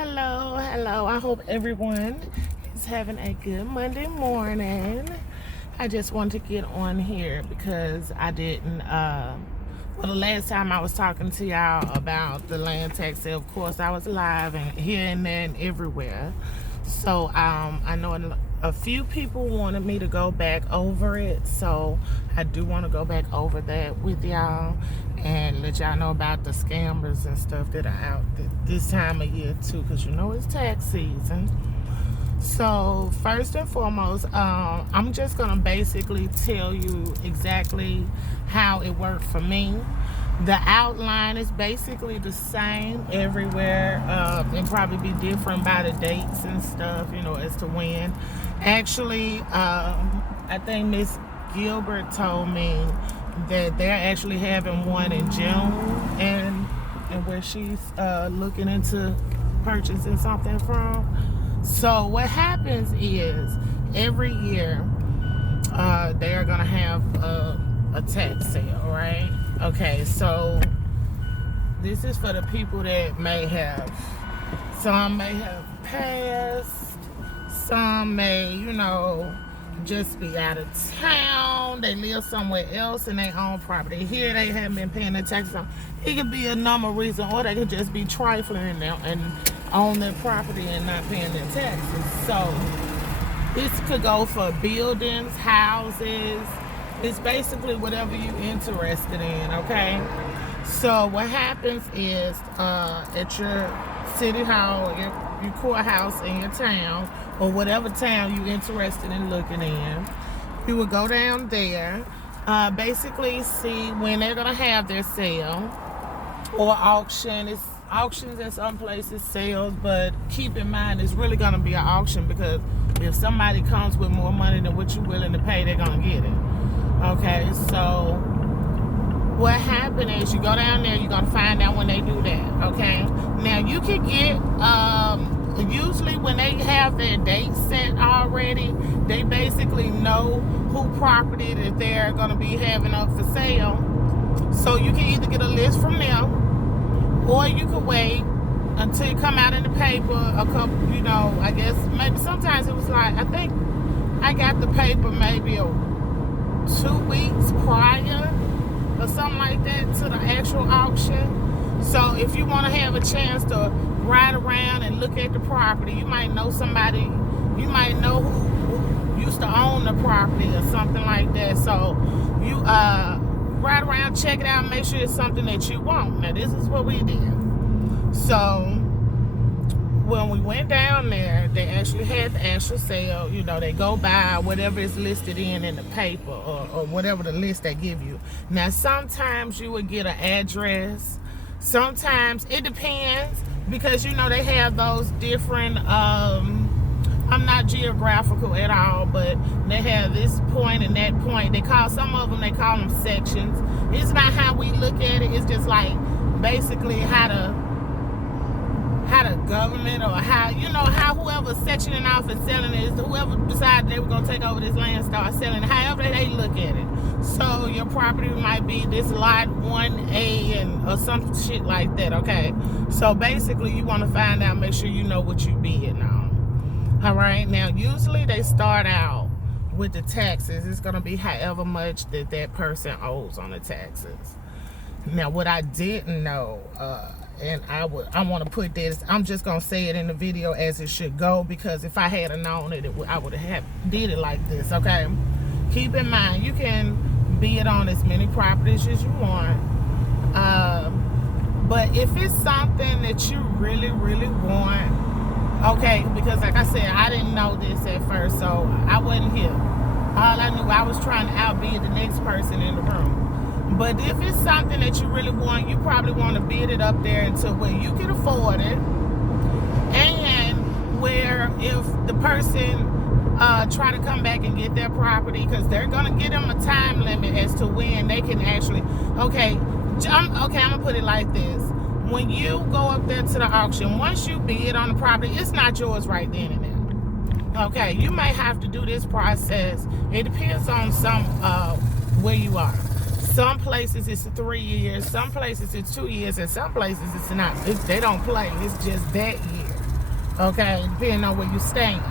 Hello. I hope everyone is having a good Monday morning. I just wanted to get on here because I didn't, the last time I was talking to y'all about the land tax sale, of course, I was live and here and there and everywhere. So I know a few people wanted me to go back over it, so I do want to go back over that with y'all and let y'all know about the scammers and stuff that are out this time of year too, because you know it's tax season. So first and foremost, I'm just gonna basically tell you exactly how it worked for me. The outline is basically the same everywhere. It'll probably be different by the dates and stuff, you know, as to when. Actually, I think Miss Gilbert told me that they're actually having one in June, and where she's looking into purchasing something from. So what happens is every year they are gonna have a tax sale, right? Okay, so this is for the people that some may have passed, some may, you know, just be out of town. They live somewhere else and they own property here they haven't been paying their taxes on. It could be a number of reasons, or they could just be trifling now and own their property and not paying their taxes. So this could go for buildings, houses. It's basically whatever you're interested in, okay? So what happens is at your city hall, your courthouse in your town, or whatever town you're interested in looking in, you would go down there, basically see when they're gonna have their sale or auction. It's auctions in some places, sales, but keep in mind it's really gonna be an auction, because if somebody comes with more money than what you're willing to pay, they're gonna get it. Okay, so what happened is you go down there, you're gonna find out when they do that. Okay, now you can get usually when they have their date set already, they basically know who property that they're gonna be having up for sale. So you can either get a list from them, or you could wait until it come out in the paper a couple, you know, I guess maybe sometimes it was like, I think I got the paper maybe 2 weeks prior or something like that to the actual auction. So if you want to have a chance to ride around and look at the property, you might know somebody, you might know who used to own the property or something like that. So you ride around, check it out, make sure it's something that you want. Now this is what we did. So when we went down there, they actually had the actual sale. You know, they go by whatever is listed in the paper, or whatever the list they give you. Now sometimes you would get an address, sometimes it depends, because you know they have those different I'm not geographical at all, but they have this point and that point. They call some of them, they call them sections. It's not how we look at it. It's just like basically how the government, or how, you know, how whoever sectioning off and selling it, is whoever decided they were going to take over this land, start selling it, however they look at it. So your property might be this lot 1A or some shit like that, okay? So basically you want to find out, make sure you know what you bidding on. All right, now usually they start out with the taxes. It's going to be however much that person owes on the taxes. Now what I didn't know, and I want to put this, I'm just gonna say it in the video as it should go, because if I had known it, I would have did it like this. Okay, keep in mind you can bid on as many properties as you want, but if it's something that you really want, okay, because like I said, I didn't know this at first, so I wasn't here. All I knew, I was trying to outbid the next person in the room. But if it's something that you really want, you probably want to bid it up there until where you can afford it, and where if the person try to come back and get their property, because they're going to give them a time limit as to when they can actually, I'm going to put it like this. When you go up there to the auction, once you bid on the property, it's not yours right then and there. Okay, you may have to do this process. It depends on where you are. Some places it's 3 years, some places it's 2 years, and some places it's not. They don't play. It's just that year. okay, depending on where you staying.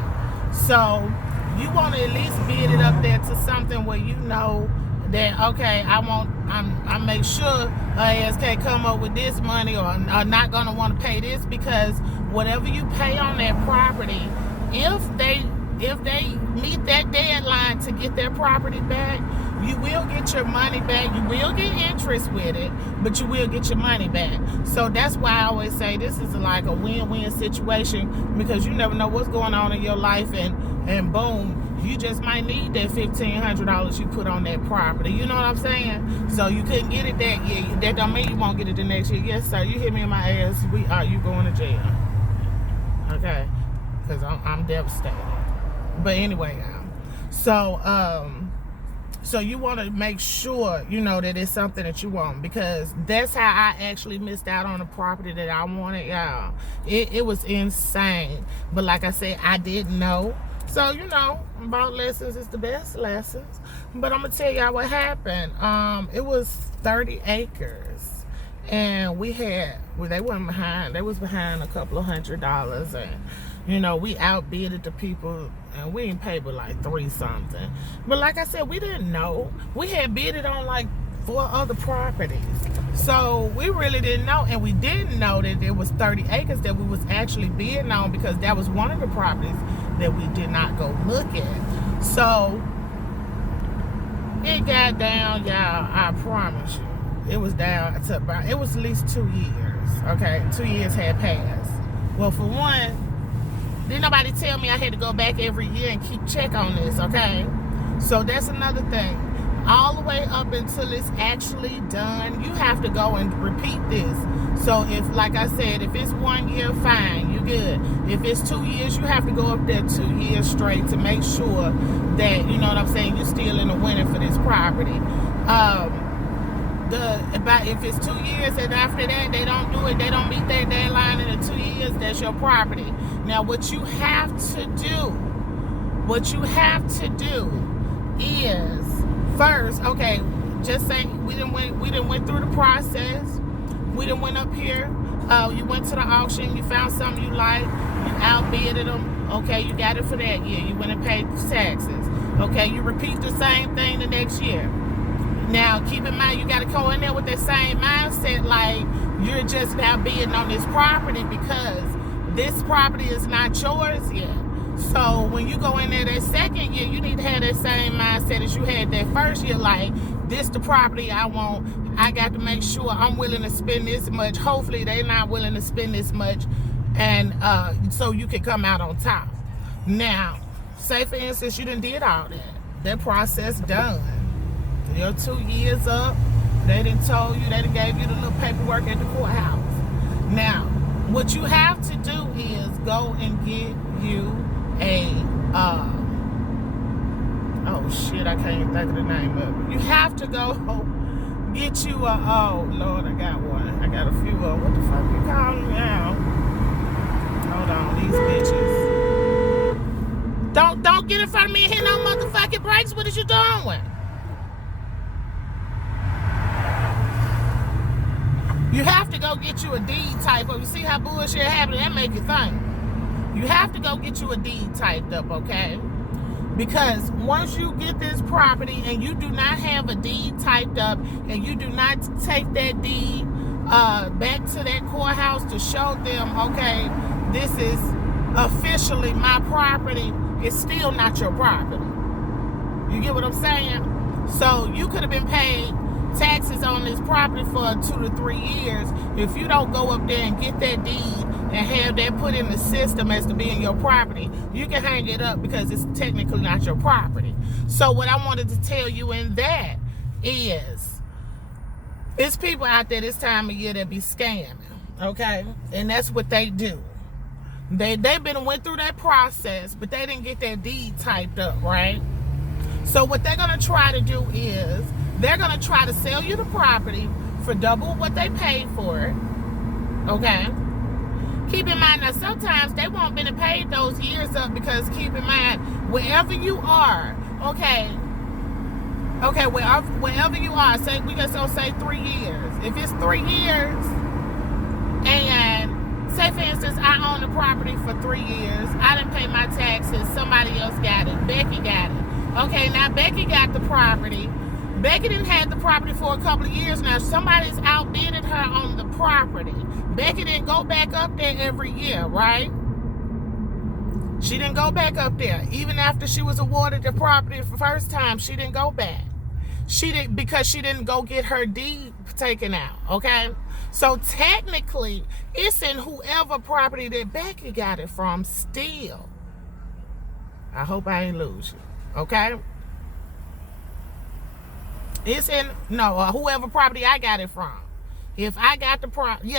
So you want to at least bid it up there to something where you know that, okay, I make sure ass can't come up with this money or are not gonna want to pay this, because whatever you pay on that property, if they meet that deadline to get their property back, you will get your money back. You will get interest with it, but you will get your money back. So that's why I always say this is like a win-win situation, because you never know what's going on in your life, and boom, you just might need that $1,500 you put on that property. You know what I'm saying? So you couldn't get it that year. That don't mean you won't get it the next year. Yes, sir. You hit me in my ass. You going to jail? Okay, because I'm devastated. But anyway, so you want to make sure you know that it's something that you want, because that's how I actually missed out on a property that I wanted, y'all. It was insane. But like I said, I didn't know. So, you know, about lessons is the best lessons. But I'm going to tell y'all what happened. It was 30 acres. And they wasn't behind. They was behind a couple of $100. And, you know, we outbidded the people. And we didn't pay but like $3 something. But like I said, we didn't know. We had bidded on like 4 other properties. So we really didn't know. And we didn't know that it was 30 acres that we was actually bidding on, because that was one of the properties that we did not go look at. So it got down, y'all, I promise you. It was down to about, it was at least 2 years. Okay, 2 years had passed. Well, for one, didn't nobody tell me I had to go back every year and keep check on this, okay? So that's another thing. All the way up until it's actually done, you have to go and repeat this. So if, like I said, if it's 1 year, fine, you good. If it's 2 years, you have to go up there 2 years straight to make sure that, you know what I'm saying, you're still in the winning for this property. If it's 2 years and after that they don't do it, they don't meet that deadline in the 2 years, that's your property. Now what you have to do is, first, okay, just say we didn't went through the process. We didn't went up here. You went to the auction. You found something you like. You outbidded them. Okay, you got it for that year. You went and paid taxes. Okay, you repeat the same thing the next year. Now, keep in mind, you got to go in there with that same mindset, like you're just now bidding on this property because this property is not yours yet. So when you go in there that second year, you need to have that same mindset as you had that first year, like, this the property I want. I got to make sure I'm willing to spend this much. Hopefully they're not willing to spend this much, and so you can come out on top. Now, say for instance, you done did all that. That process done. Your 2 years up, they done told you, they done gave you the little paperwork at the courthouse. Now, what you have to do is go and get you a, oh shit, I can't even think of the name of it. You have to go get you a, oh Lord, I got one. I got a few of, what the fuck you calling me now? Hold on, these bitches. Don't get in front of me and hit no motherfucking brakes. What is you doing? You have to go get you a deed type up. You see how bullshit happening? That make you think. You have to go get you a deed typed up, okay? Because once you get this property and you do not have a deed typed up and you do not take that deed back to that courthouse to show them, okay, this is officially my property, it's still not your property. You get what I'm saying? So you could have been paid taxes on this property for 2 to 3 years. If you don't go up there and get that deed and have that put in the system as to being your property, you can hang it up because it's technically not your property. So what I wanted to tell you in that is, it's people out there this time of year that be scamming, okay? And that's what they do. They've been went through that process, but they didn't get their deed typed up, right? So what they're gonna try to do is, they're going to try to sell you the property for double what they paid for it, okay? Keep in mind, now sometimes they won't been paid those years up, because keep in mind, wherever you are, okay, wherever you are, say, we just gonna say 3 years. If it's 3 years, and say for instance, I own the property for 3 years. I didn't pay my taxes. Somebody else got it. Becky got it. Okay, now Becky got the property. Becky didn't have the property for a couple of years now. Somebody's outbidded her on the property. Becky didn't go back up there every year, right? She didn't go back up there. Even after she was awarded the property for the first time, she didn't go back. She didn't, because she didn't go get her deed taken out, okay? So technically, it's in whoever property that Becky got it from still. I hope I ain't lose you, okay? It's in, whoever property I got it from. If I got the property,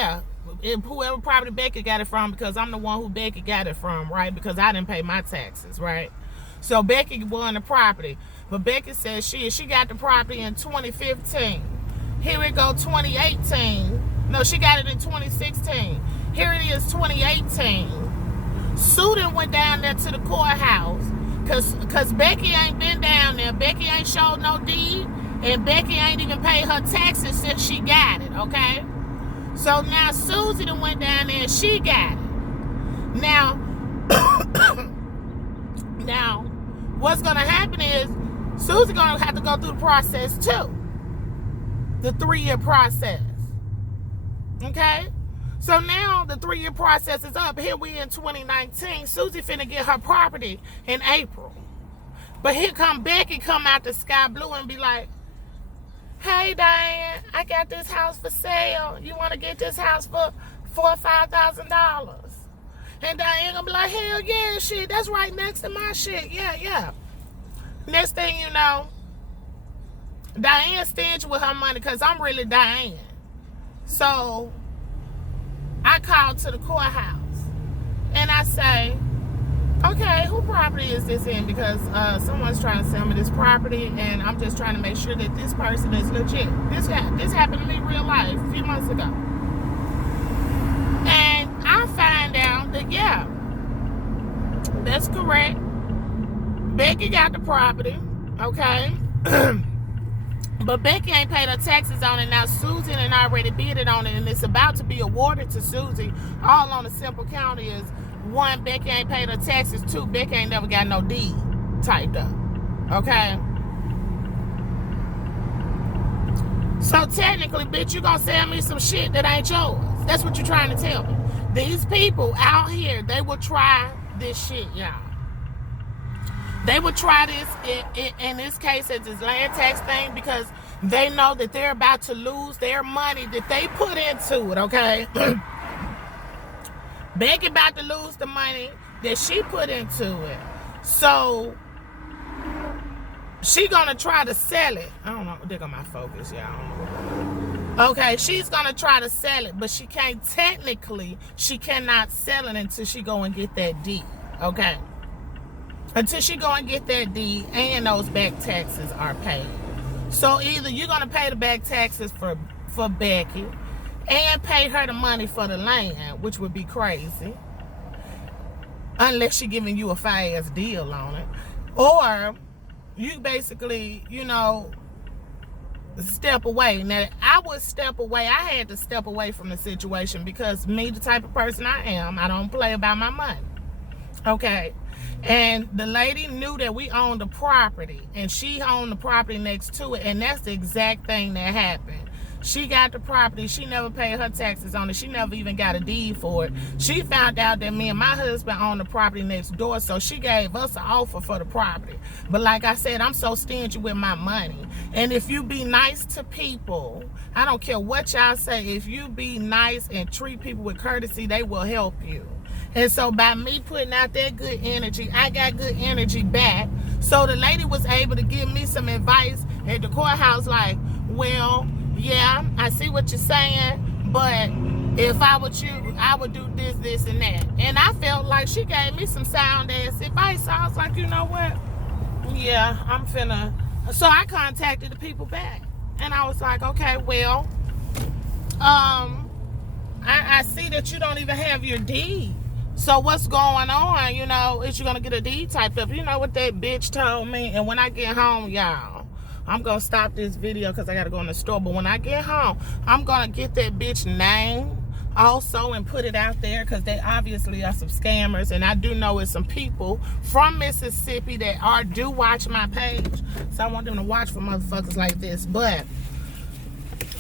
if whoever property Becky got it from, because I'm the one who Becky got it from, right? Because I didn't pay my taxes, right? So Becky won the property. But Becky says she got the property in 2015. Here we go, 2018. No, she got it in 2016. Here it is, 2018. Susan went down there to the courthouse because Becky ain't been down there. Becky ain't showed no deed. And Becky ain't even paid her taxes since she got it, okay? So now Susie done went down there and she got it. Now, now, what's gonna happen is Susie gonna have to go through the process too. The 3-year process. Okay? So now the 3-year process is up. Here we in 2019. Susie finna get her property in April. But here come Becky come out the sky blue and be like, hey, Diane, I got this house for sale. You want to get this house for $4,000 or $5,000? And Diane gonna be like, hell yeah, shit, that's right next to my shit. Yeah. Next thing you know, Diane stingy with her money because I'm really Diane. So I called to the courthouse and I say, okay, who property is this in? Because someone's trying to sell me this property, and I'm just trying to make sure that this person is legit. This happened to me real life a few months ago. And I find out that, yeah, that's correct. Becky got the property, okay? But Becky ain't paid her taxes on it. Now, Susie and already bid it on it, and it's about to be awarded to Susie. All on the simple count is, 1, Becky ain't paid her taxes. 2, Becky ain't never got no deed typed up. Okay? So technically, bitch, you gonna sell me some shit that ain't yours. That's what you're trying to tell me. These people out here, they will try this shit, y'all. They will try this, in this case, as this land tax thing, because they know that they're about to lose their money that they put into it, okay? Becky about to lose the money that she put into it. So, she gonna try to sell it. I don't know. There go my focus, y'all. Okay, she's gonna try to sell it, but she can't technically, she cannot sell it until she go and get that deed, okay? Until she go and get that deed and those back taxes are paid. So either you're gonna pay the back taxes for Becky and pay her the money for the land, which would be crazy, unless she giving you a fast deal on it, or you basically, step away. Now, I would step away. I had to step away from the situation because me, the type of person I am, I don't play about my money. Okay? And the lady knew that we owned the property, and she owned the property next to it, and that's the exact thing that happened. She got the property. She never paid her taxes on it. She never even got a deed for it. She found out that me and my husband owned the property next door, so she gave us an offer for the property. But like I said, I'm so stingy with my money. And if you be nice to people, I don't care what y'all say, if you be nice and treat people with courtesy, they will help you. And so by me putting out that good energy, I got good energy back. So the lady was able to give me some advice at the courthouse like, well, yeah, I see what you're saying, but if I were you, I would do this, this, and that. And I felt like she gave me some sound ass advice. So I was like, you know what? Yeah, I'm finna. So I contacted the people back. And I was like, okay, well, I see that you don't even have your deed. So what's going on? Is you gonna get a deed typed up? You know what that bitch told me? And when I get home, y'all, I'm gonna stop this video because I gotta go in the store. But when I get home, I'm gonna get that bitch name, also and put it out there, because they obviously are some scammers, and I do know it's some people from Mississippi that do watch my page, so I want them to watch for motherfuckers like this. But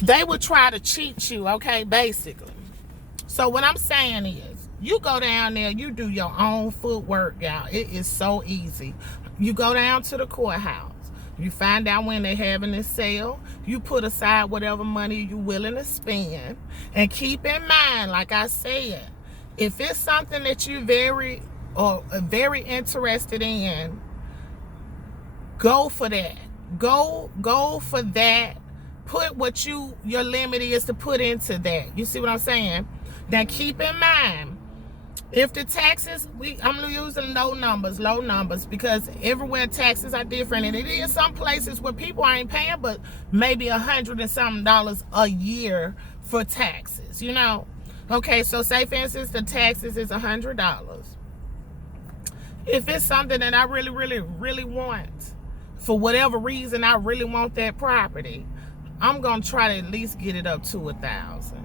they would try to cheat you, okay, basically. So what I'm saying is, you go down there, you do your own footwork, y'all. It is so easy. You go down to the courthouse. You find out when they're having this sale. You put aside whatever money you're willing to spend. And keep in mind, like I said, if it's something that you're very interested in, go for that. Go for that. Put what your limit is to put into that. You see what I'm saying? Now keep in mind, if the taxes, I'm using low numbers, because everywhere taxes are different, and it is some places where people ain't paying but maybe $100 and something a year for taxes, you know. Okay, so say for instance the taxes is $100. If it's something that I really want, for whatever reason I really want that property, I'm gonna try to at least get it up to $1,000.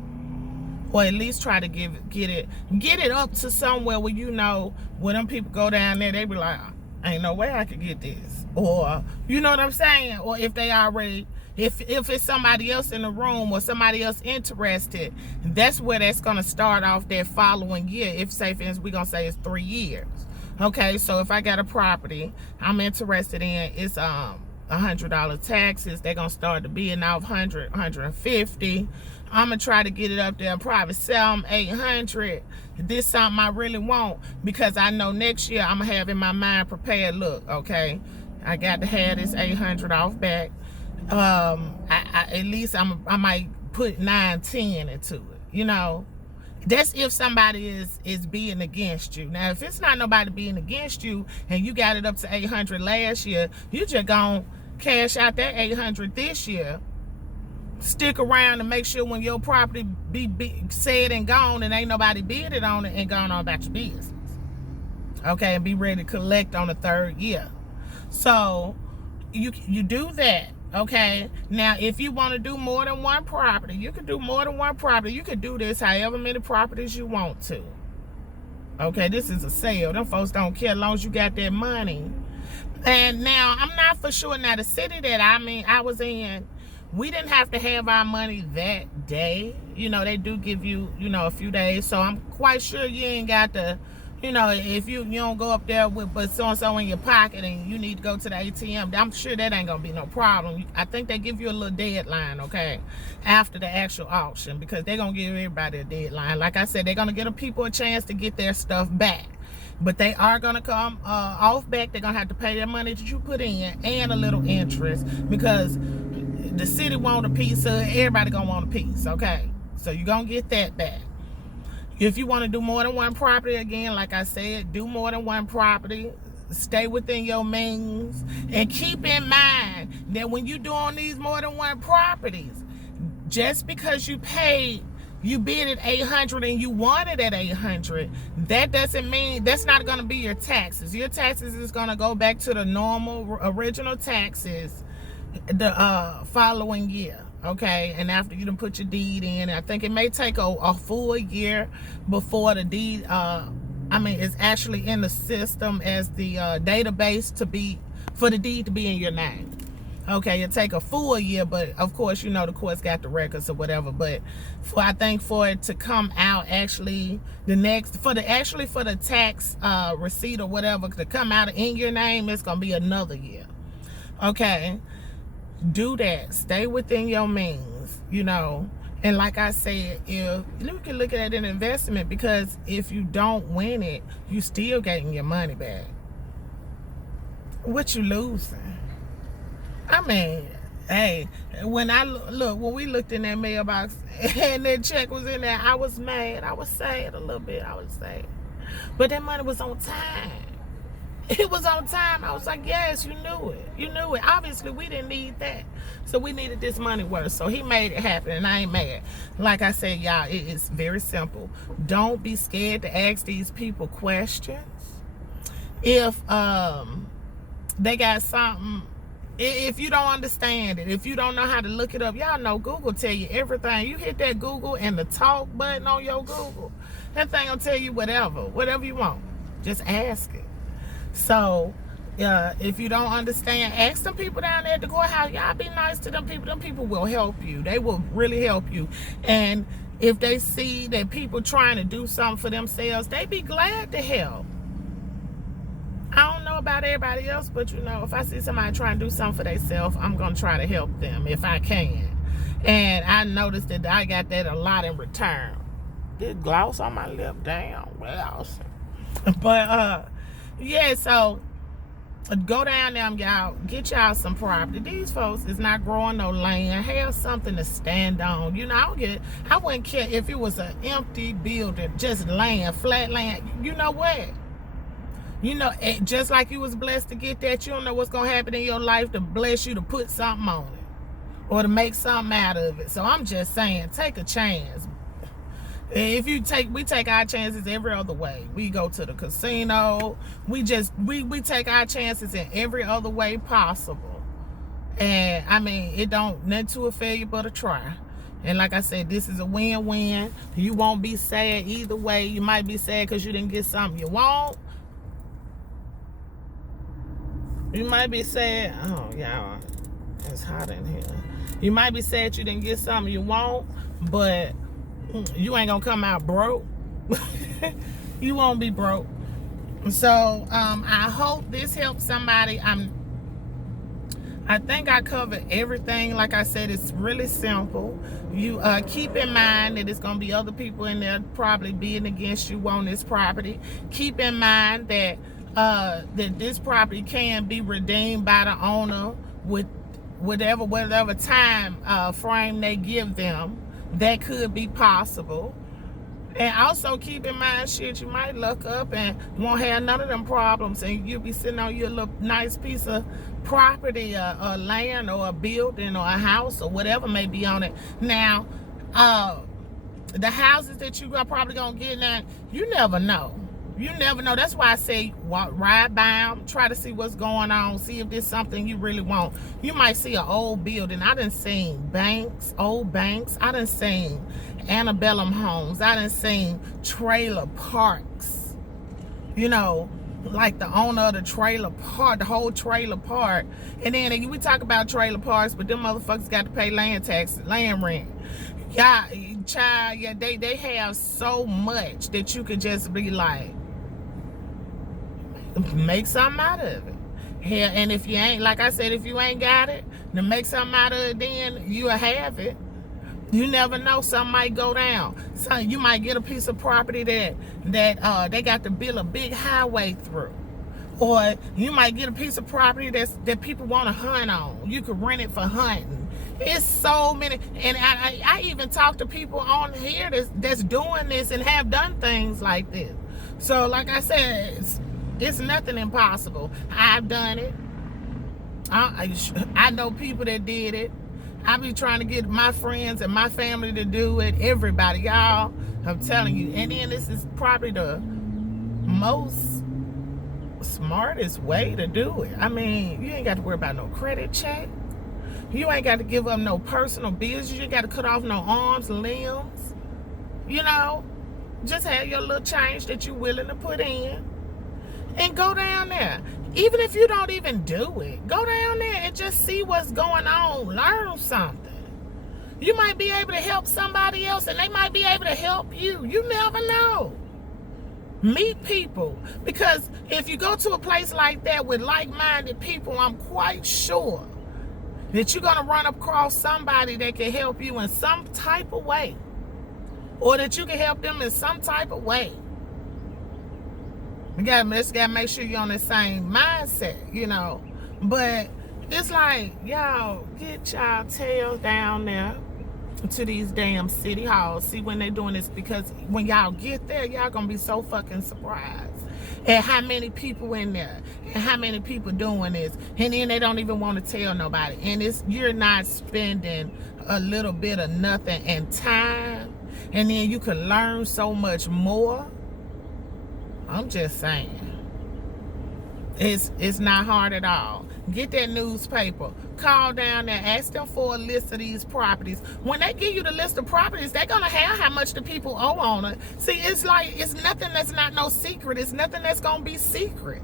Or at least try to get it up to somewhere where, you know, when them people go down there, they be like, ain't no way I could get this. Or, you know what I'm saying? Or if they already, if it's somebody else in the room or somebody else interested, that's where that's going to start off that following year. If, say, for instance, we're going to say it's 3 years. Okay, so if I got a property I'm interested in, it's $100 taxes. They're going to start the bidding off 100, 150. I'm going to try to get it up there and probably sell them 800. This is something I really want, because I know next year I'm going to have in my mind prepared, look, okay, I got to have this 800 off back. At least I might put 9, 10 into it, you know. That's if somebody is being against you. Now, if it's not nobody being against you and you got it up to 800 last year, you just gonna cash out that 800 this year. Stick around and make sure when your property be said and gone and ain't nobody bidded on it, and gone on about your business. Okay, and be ready to collect on the 3rd year. So you do that. Okay, now if you want to do more than one property, you can do more than one property. You can do this however many properties you want to. Okay, this is a sale. Them folks don't care as long as you got that money. And now, I'm not for sure. Now, the city that I was in, we didn't have to have our money that day. You know, they do give you, you know, a few days. So I'm quite sure you ain't got to, you know, if you don't go up there with but so-and-so in your pocket and you need to go to the ATM, I'm sure that ain't going to be no problem. I think they give you a little deadline, okay, after the actual auction, because they're going to give everybody a deadline. Like I said, they're going to give the people a chance to get their stuff back. But they are going to come off back. They're going to have to pay their money that you put in and a little interest, because the city want a piece of it. Everybody going to want a piece, okay? So you're going to get that back. If you want to do more than one property, again, like I said, do more than one property. Stay within your means. And keep in mind that when you're doing these more than one properties, just because you bid at 800 and you won it at 800, that doesn't mean that's not going to be your taxes. Your taxes is going to go back to the normal original taxes the following year. Okay, and after you done put your deed in, I think it may take a full year before the deed, it's actually in the system as the database for the deed to be in your name. Okay, it take a full year, but of course, you know, the court's got the records or whatever. But I think for it to come out actually for the tax receipt or whatever to come out in your name, it's gonna be another year. Okay. Do that. Stay within your means, you know. And like I said, you can look at it an investment, because if you don't win it, you still getting your money back. What you losing? I mean, hey, when we looked in that mailbox and that check was in there, I was mad. I was sad a little bit. I was sad. But that money was on time. It was on time. I was like, yes, you knew it. You knew it. Obviously, we didn't need that. So we needed this money worth. So he made it happen, and I ain't mad. Like I said, y'all, it is very simple. Don't be scared to ask these people questions. If they got something If you don't understand it, if you don't know how to look it up, y'all know Google tell you everything. You hit that Google and the talk button on your Google, that thing will tell you whatever you want. Just ask it. So if you don't understand, ask them people down there at the courthouse. Y'all be nice to them people. Them people will help you. They will really help you. And if they see that people trying to do something for themselves, they be glad to help. I don't know about everybody else, but you know, if I see somebody trying to do something for themselves, I'm going to try to help them if I can. And I noticed that I got that a lot in return. This gloss on my lip, damn, well. But, yeah, so go down there, y'all. Get y'all some property. These folks is not growing no land. Have something to stand on. You know, I wouldn't care if it was an empty building, just land, flat land. You know what? You know, just like you was blessed to get that, you don't know what's going to happen in your life to bless you to put something on it or to make something out of it. So I'm just saying, take a chance. We take our chances every other way. We go to the casino. We take our chances in every other way possible. And I mean, it don't nothing to a failure but a try. And like I said, this is a win-win. You won't be sad either way. You might be sad because you didn't get something you want. You might be sad. Oh, y'all, it's hot in here. You might be sad you didn't get something you want, but you ain't gonna come out broke. You won't be broke. So I hope this helps somebody. I think I covered everything. Like I said, it's really simple. You keep in mind that it's gonna be other people in there probably being against you on this property. Keep in mind that that this property can be redeemed by the owner with whatever time frame they give them. That could be possible. And also keep in mind, shit, you might look up and won't have none of them problems, and you'll be sitting on your little nice piece of property, or land, or a building, or a house, or whatever may be on it. Now, the houses that you are probably gonna get now, you never know. You never know. That's why I say ride by them, try to see what's going on, see if there's something you really want. You might see an old building. I done seen old banks. I done seen antebellum homes. I done seen trailer parks. You know, like the owner of the trailer park, the whole trailer park. And then we talk about trailer parks, but them motherfuckers got to pay land taxes, land rent. Yeah, child, yeah, they have so much that you could just be like, make something out of it. Yeah, and if you ain't, like I said, if you ain't got it, then make something out of it, then you'll have it. You never know, something might go down. So you might get a piece of property that they got to build a big highway through. Or you might get a piece of property that people want to hunt on. You could rent it for hunting. It's so many, and I even talk to people on here that's doing this and have done things like this. So like I said, it's nothing impossible. I've done it. I know people that did it. I be trying to get my friends and my family to do it. Everybody, y'all, I'm telling you. And then this is probably the most smartest way to do it. I mean, you ain't got to worry about no credit check. You ain't got to give up no personal business. You ain't got to cut off no arms, limbs. You know, just have your little change that you're willing to put in. And go down there. Even if you don't even do it, go down there and just see what's going on. Learn something. You might be able to help somebody else, and they might be able to help you. You never know. Meet people. Because if you go to a place like that with like-minded people, I'm quite sure that you're going to run across somebody that can help you in some type of way. Or that you can help them in some type of way. You just gotta make sure you're on the same mindset, you know. But it's like, y'all, get y'all tails down there to these damn city halls. See when they're doing this, because when y'all get there, y'all gonna be so fucking surprised at how many people in there and how many people doing this. And then they don't even want to tell nobody. And you're not spending a little bit of nothing and time. And then you can learn so much more. I'm just saying. It's not hard at all. Get that newspaper. Call down there. Ask them for a list of these properties. When they give you the list of properties, they're going to have how much the people owe on it. See, it's like, it's nothing that's not no secret. It's nothing that's going to be secret.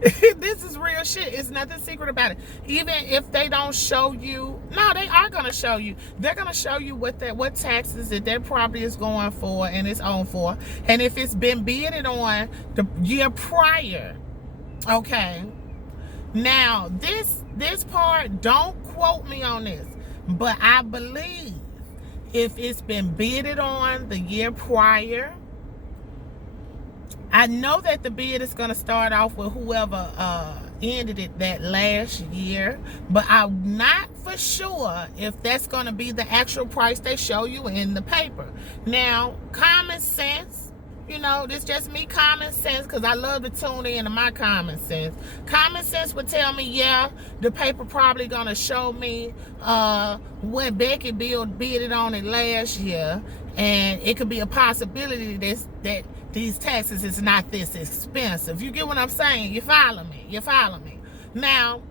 This is real shit. It's nothing secret about it. Even if they don't show you, no, they are going to show you. They're going to show you what taxes that property is going for and it's owned for. And if it's been bidded on the year prior. Okay. Now, this part, don't quote me on this, but I believe if it's been bidded on the year prior, I know that the bid is going to start off with whoever ended it that last year, but I'm not for sure if that's going to be the actual price they show you in the paper. Now, common sense, you know, this just me common sense, because I love to tune into my common sense. Common sense would tell me, yeah, the paper probably going to show me what Becky bidded on it last year, and it could be a possibility that these taxes is not this expensive. You get what I'm saying? You follow me? You follow me? Now,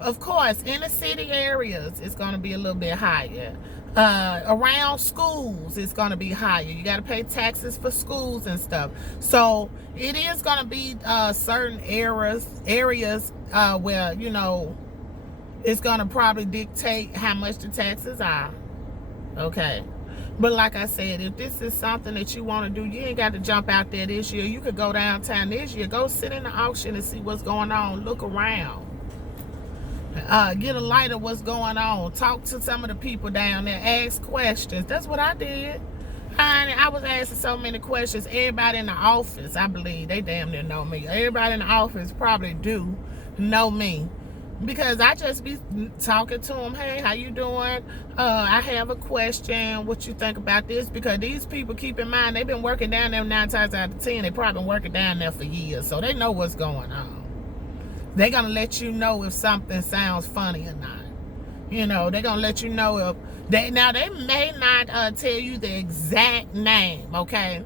of course, in the city areas, it's going to be a little bit higher. Around schools, it's going to be higher. You got to pay taxes for schools and stuff. So it is going to be certain areas where, you know, it's going to probably dictate how much the taxes are. Okay. But like I said, if this is something that you want to do, you ain't got to jump out there this year. You could go downtown this year. Go sit in the auction and see what's going on. Look around. Get a light of what's going on. Talk to some of the people down there. Ask questions. That's what I did. Honey, I was asking so many questions. Everybody in the office, I believe, they damn near know me. Everybody in the office probably do know me. Because I just be talking to them, hey, how you doing? I have a question. What you think about this? Because these people, keep in mind, they've been working down there 9 times out of 10. They probably been working down there for years. So they know what's going on. They're going to let you know if something sounds funny or not. You know, they're going to let you know if... they may not tell you the exact name, okay?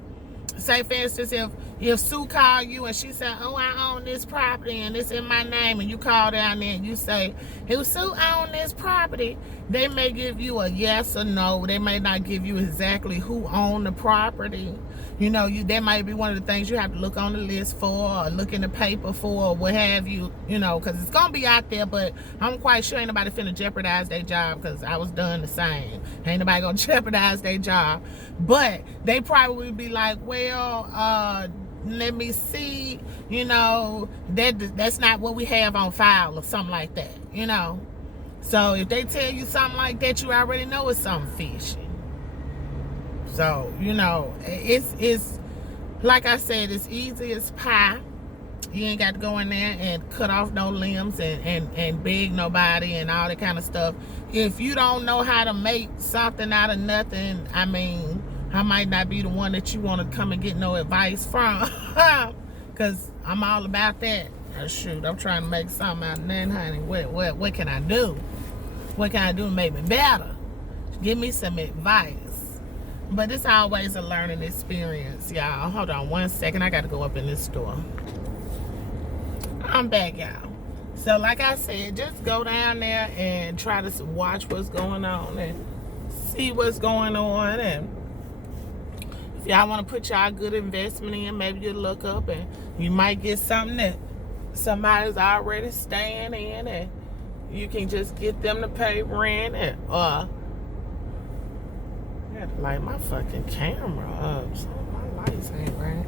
Say, for instance, if Sue called you and she said, oh, I own this property and it's in my name, and you call down there and you say, if Sue own this property, they may give you a yes or no. They may not give you exactly who owned the property. You know, that might be one of the things you have to look on the list for, or look in the paper for, or what have you, you know, because it's going to be out there, but I'm quite sure ain't nobody finna jeopardize their job, because I was done the same. Ain't nobody going to jeopardize their job. But they probably would be like, well, let me see, you know, that's not what we have on file or something like that, you know. So if they tell you something like that, you already know it's something fishy. So, you know, it's like I said, it's easy as pie. You ain't got to go in there and cut off no limbs and beg nobody and all that kind of stuff. If you don't know how to make something out of nothing, I mean, I might not be the one that you want to come and get no advice from. Because I'm all about that. Oh, shoot, I'm trying to make something out of nothing, honey. What can I do? What can I do to make me better? Give me some advice. But it's always a learning experience, y'all. Hold on 1 second. I got to go up in this store. I'm back, y'all. So, like I said, just go down there and try to watch what's going on and see what's going on. And if y'all want to put y'all good investment in, maybe you look up and you might get something that somebody's already staying in, and you can just get them to pay rent, and I had to light my fucking camera up, so my lights ain't right.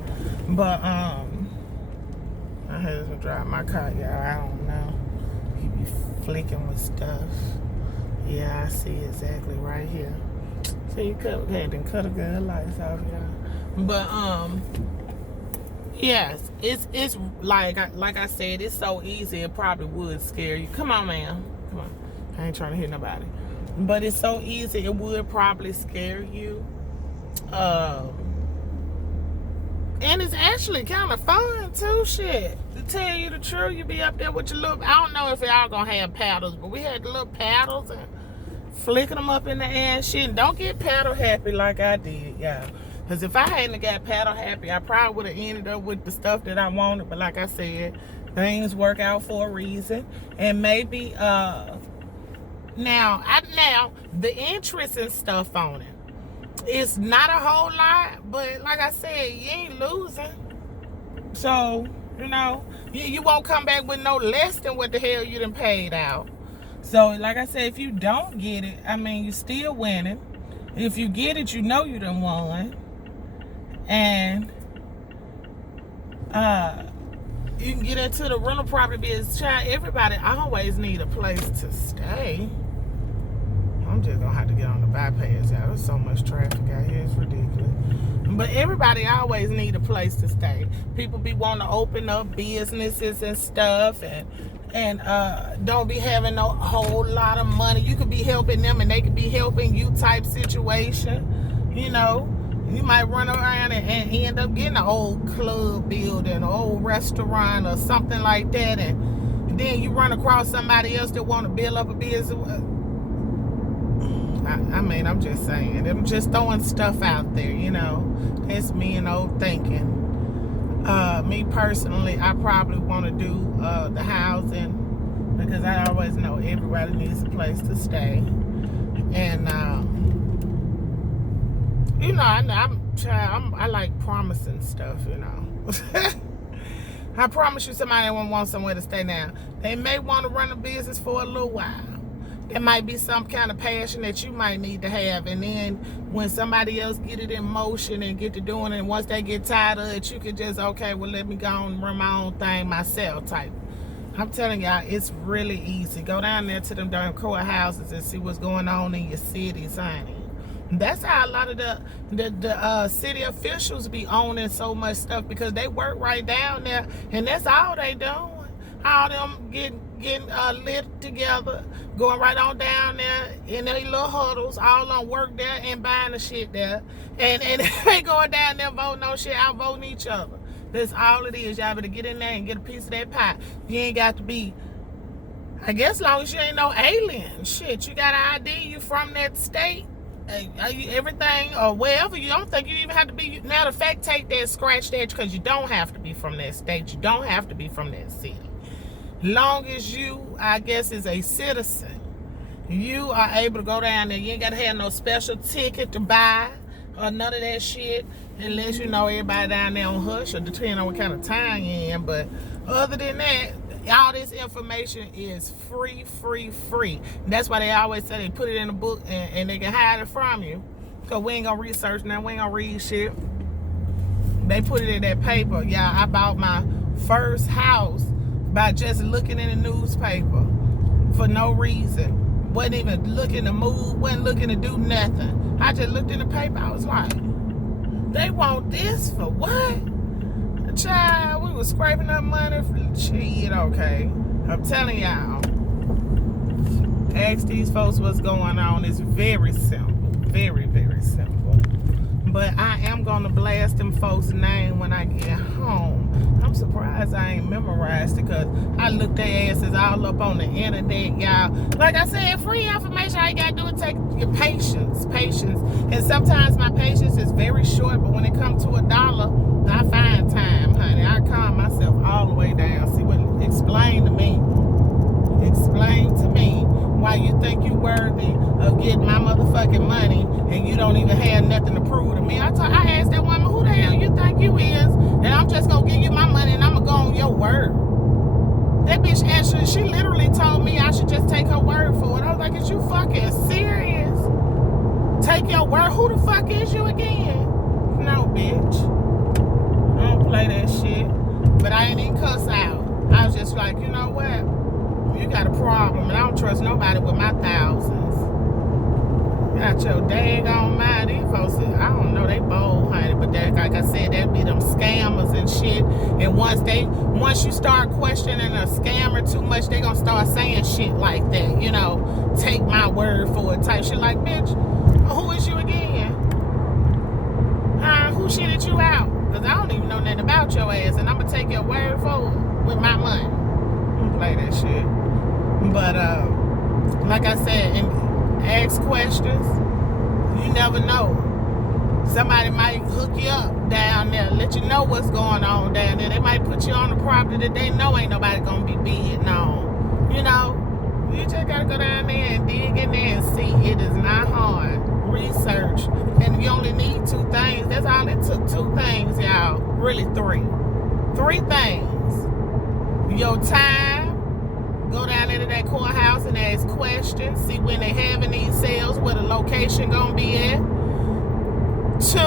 But my husband drive my car, y'all. I don't know. He be flicking with stuff. Yeah, I see exactly right here. So you cut a good lights off, y'all. But yes, it's like I said, it's so easy. It probably would scare you. Come on, man. Come on. I ain't trying to hit nobody. But it's so easy, it would probably scare you. And it's actually kind of fun too, shit. To tell you the truth, you be up there with your little, I don't know if y'all gonna have paddles, but we had the little paddles and flicking them up in the air and shit. And don't get paddle happy like I did, y'all. Because if I hadn't got Paddle Happy, I probably would have ended up with the stuff that I wanted. But like I said, things work out for a reason. And maybe now the interest and stuff on it, it's not a whole lot, but like I said, you ain't losing. So, you know, you won't come back with no less than what the hell you done paid out. So, like I said, if you don't get it, I mean, you still winning. If you get it, you know you done won. And you can get into the rental property business. Child, everybody always need a place to stay. I'm just gonna have to get on the bypass, y'all. There's so much traffic out here, it's ridiculous. But everybody always need a place to stay. People be wanting to open up businesses and stuff, and don't be having no whole lot of money. You could be helping them and they could be helping you type situation. You know, you might run around and end up getting an old club building, an old restaurant or something like that, and then you run across somebody else that want to build up a business. I mean, I'm just saying. I'm just throwing stuff out there, you know. That's me and old thinking. Me personally, I probably want to do the housing because I always know everybody needs a place to stay. And, you know, I like promising stuff, you know. I promise you somebody won't want somewhere to stay now. They may want to run a business for a little while. There might be some kind of passion that you might need to have, and then when somebody else get it in motion and get to doing it, and once they get tired of it, you can just, okay, well, let me go and run my own thing myself type. I'm telling y'all, it's really easy. Go down there to them darn courthouses and see what's going on in your cities, honey. That's how a lot of the city officials be owning so much stuff, because they work right down there, and that's all they doing. All them getting lit together, going right on down there in their little huddles, all on work there and buying the shit there. And they going down there voting on shit, out voting each other. That's all it is. Y'all better get in there and get a piece of that pie. You ain't got to be, I guess, as long as you ain't no alien. Shit, you got an ID, you from that state, everything, or wherever. You don't think you even have to be. Now, the fact, take that, scratch that, because you don't have to be from that state. You don't have to be from that city. Long as you, I guess, is a citizen, you are able to go down there. You ain't got to have no special ticket to buy or none of that shit, unless you know everybody down there on hush, or depending on what kind of time you're in. But other than that, all this information is free. And that's why they always say they put it in a book and they can hide it from you, because we ain't gonna research now, we ain't gonna read shit. They put it in that paper. Yeah, I bought my first house by just looking in the newspaper for no reason. Wasn't even looking to move, wasn't looking to do nothing. I just looked in the paper. I was like, they want this for what? Child, we was scraping up money for shit, okay. I'm telling y'all, ask these folks what's going on. It's very simple. Very simple. But I am gonna blast them folks' name when I get home. I'm surprised I ain't memorized it, because I looked their asses all up on the internet, y'all. Like I said, free information. All you gotta do is take your patience. And sometimes my patience is very short, but when it comes to $1, I find time, honey. I calm myself all the way down. See what? Explain to me why you think you worthy of getting my motherfucking money and you don't even have nothing to prove to me. I asked that woman, who the hell you think you is? And I'm just gonna give you my money and I'm gonna go on your word. That bitch actually, she literally told me I should just take her word for it. I was like, is you fucking serious? Take your word? Who the fuck is you again? No, bitch. I don't play that shit. But I ain't even cuss out. I was just like, you know what? You got a problem, and I don't trust nobody with my thousands. Got your daggone mind. These folks, I don't know, they bold, honey, but that, like I said, that be them scammers and shit. And once you start questioning a scammer too much, they gonna start saying shit like that, you know, take my word for it type shit. Like, bitch, who is you again? Who shitted you out? Because I don't even know nothing about your ass, and I'm gonna take your word for it with my money. Play that shit. But like I said, and ask questions. You never know. Somebody might hook you up down there, let you know what's going on down there. They might put you on the property that they know ain't nobody gonna be bidding on. You know, you just gotta go down there and dig in there and see. It is not hard. Research, and you only need 2 things. That's all it took. 2 things, y'all. Really 3. 3 things. Your time. Go down into that courthouse and ask questions. See when they having these sales, where the location gonna be at. 2,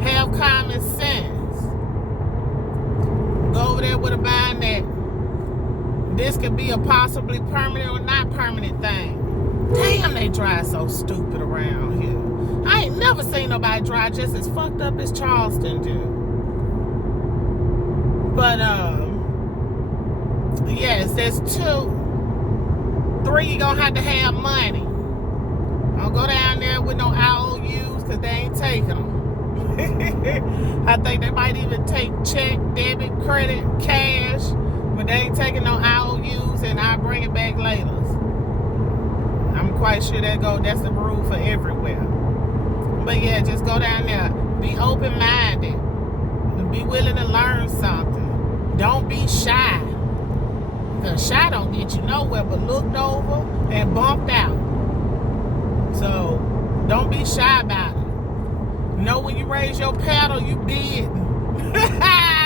have common sense. Go over there with a mind that this could be a possibly permanent or not permanent thing. Damn, they drive so stupid around here. I ain't never seen nobody drive just as fucked up as Charleston do. But yes, there's 2. 3, you gonna have to have money. Don't go down there with no IOUs, because they ain't taking them. I think they might even take check, debit, credit, cash, but they ain't taking no IOUs, and I'll bring it back later. I'm quite sure that's the rule for everywhere. But yeah, just go down there. Be open-minded. Be willing to learn something. Don't be shy. Because shy don't get you nowhere but looked over and bumped out. So, don't be shy about it. Know when you raise your paddle, you bid.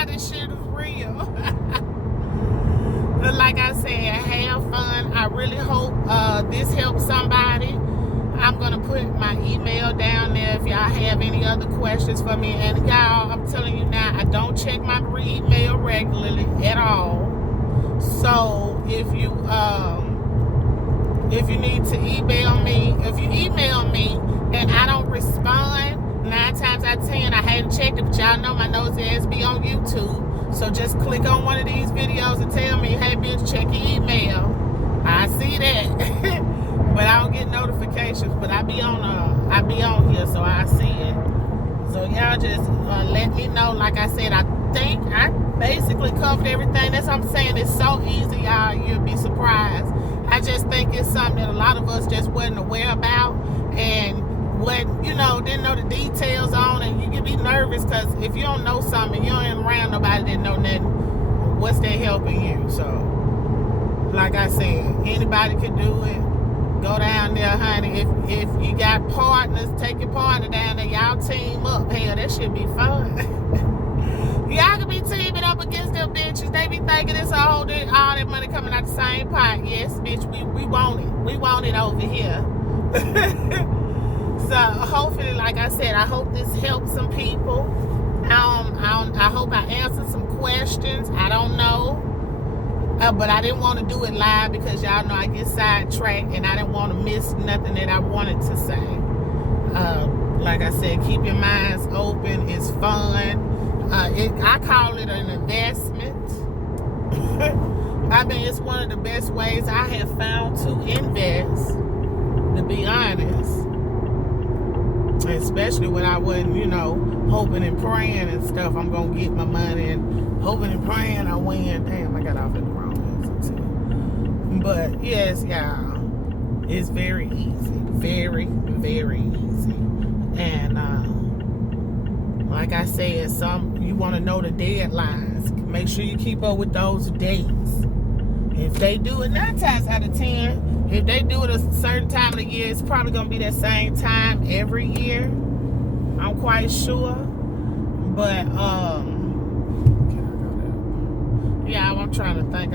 This shit is real. But like I said, have fun. I really hope this helps somebody. I'm going to put my email down there if y'all have any other questions for me. And y'all, I'm telling you now, I don't check my email regularly at all. So if you need to email me, if you email me and I don't respond, 9 times out of 10, I hadn't checked it, but y'all know my nosy ass be on YouTube. So just click on one of these videos and tell me, hey bitch, check your email. I see that. But I don't get notifications, but I be on here, so I see it. So y'all just let me know. Like I said, I think I basically covered everything. That's what I'm saying. It's so easy, y'all. You'll be surprised. I just think it's something that a lot of us just wasn't aware about, and didn't know the details on, and you can be nervous because if you don't know something, you ain't around nobody that know nothing, what's that helping you? So, like I said, anybody can do it. Go down there, honey. If you got partners, take your partner down there. Y'all team up. Hell, that should be fun. Y'all can be teaming up against them bitches. They be thinking it's all that money coming out the same pot. Yes, bitch, we want it. We want it over here. So hopefully, like I said, I hope this helps some people. I hope I answered some questions. I don't know. But I didn't want to do it live because y'all know I get sidetracked and I didn't want to miss nothing that I wanted to say. Like I said, keep your minds open. It's fun. I call it an investment. I mean, it's one of the best ways I have found to invest, to be honest. Especially when I wasn't, hoping and praying and stuff. I'm going to get my money and hoping and praying I win. Damn, I got off at the wrong answer too. But yes, y'all, it's very easy. Very, very easy. And like I said, you want to know the deadlines. Make sure you keep up with those dates. If they do it 9 times out of 10, if they do it a certain time of the year, it's probably going to be that same time every year. I'm quite sure. But, yeah, I'm trying to think.